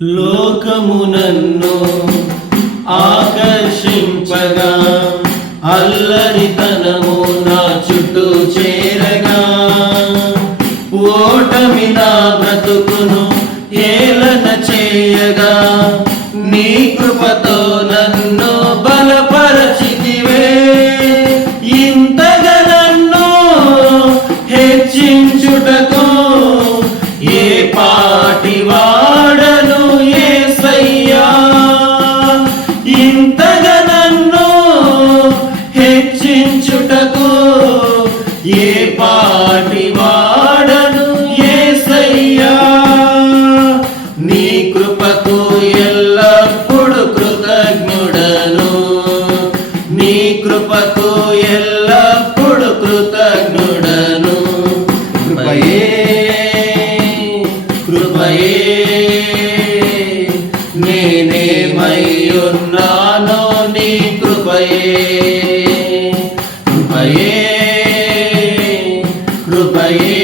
లోకము నన్ను ఆకర్షింపగా, అల్లరితనము నా చుట్టూ చేరగా, ఓటమి నా బ్రతుకును ఏలన చేయగా, నీ కృపతో నన్ను బలపరచితివే. ఇంతగా నన్ను హెచ్చించుటకు ఏ పాటి వాడను యేసయ్యా. ఇంతగా నన్ను హెచ్చించుటకు ఏ పాటి వాడను యేసయ్యా. నీ కృపకు ఎల్లప్పుడు కృతజ్ఞుడను, నీ కృపకు ఎల్లప్పుడు కృతజ్ఞుడను. కృపయే కృపయే నేనేమయ్యున్నానో నీ కృపయే, కృపయే కృపయే